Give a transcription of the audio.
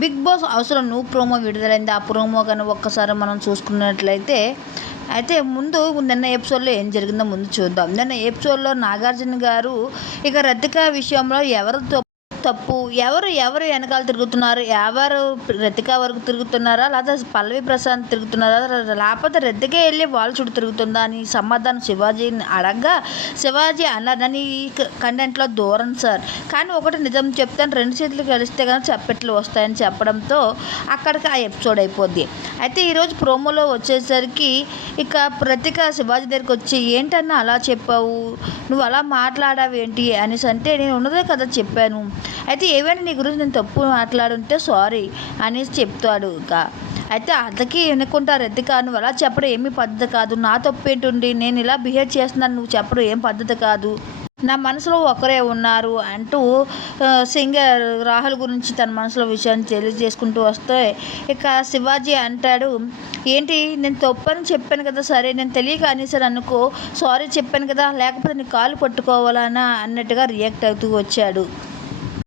Big boss అవసరం నువ్వు promo విడుదలైంది ఆ ప్రోమో కానీ ఒక్కసారి మనం చూసుకున్నట్లయితే అయితే ముందు నిన్న ఎపిసోడ్లో ఏం జరిగిందో ముందు చూద్దాం. నిన్న ఎపిసోడ్లో నాగార్జున గారు ఇక రతిక విషయంలో ఎవరితో తప్పు. ఎవరు ఎవరు వెనకాల తిరుగుతున్నారు? ఎవరు రతిక వరకు తిరుగుతున్నారా? లేకపోతే పల్లవి ప్రశాంత్ తిరుగుతున్నారా? లేకపోతే రెద్దికే వెళ్ళి వాళ్ళ చుట్టూ తిరుగుతుందా అని సమాధానం శివాజీని అడగ్గా శివాజీ అన్నదని కంటెంట్లో దూరం సార్. కానీ ఒకటి నిజం చెప్తాను రెండు చేతులు కలిస్తే కానీ చప్పట్లు వస్తాయని చెప్పడంతో అక్కడికి ఆ ఎపిసోడ్ అయిపోద్ది. అయితే ఈరోజు ప్రోమోలో వచ్చేసరికి ఇక ప్రతిక శివాజీ దగ్గరికి వచ్చి ఏంటన్నా అలా చెప్పావు? నువ్వు అలా మాట్లాడావు ఏంటి? అనేసి అంటే నేను ఉన్నదే కదా చెప్పాను. అయితే ఏమైనా నీ గురించి నేను తప్పు మాట్లాడుంటే సారీ అనేసి చెప్తాడు ఇంకా. అయితే అతకి ఎన్నుకుంటారు ఎత్తిక నువ్వు అలా చెప్పడం ఏమీ పద్ధతి కాదు. నా తప్పు ఏంటుండి? నేను ఇలా బిహేవ్ చేస్తున్నాను. నువ్వు చెప్పడం ఏం పద్ధతి కాదు. నా మనసులో ఒకరే ఉన్నారు అంటూ సింగర్ రాహుల్ గురించి తన మనసులో విషయాన్ని తెలియజేసుకుంటూ వస్తే ఇక శివాజీ అంటాడు ఏంటి నేను తప్పని చెప్పాను కదా సరే నేను తెలియక అనేసాను అనుకో సారీ చెప్పాను కదా లేకపోతే నీ కాలు పట్టుకోవాలనా? అన్నట్టుగా రియాక్ట్ అవుతూ వచ్చాడు.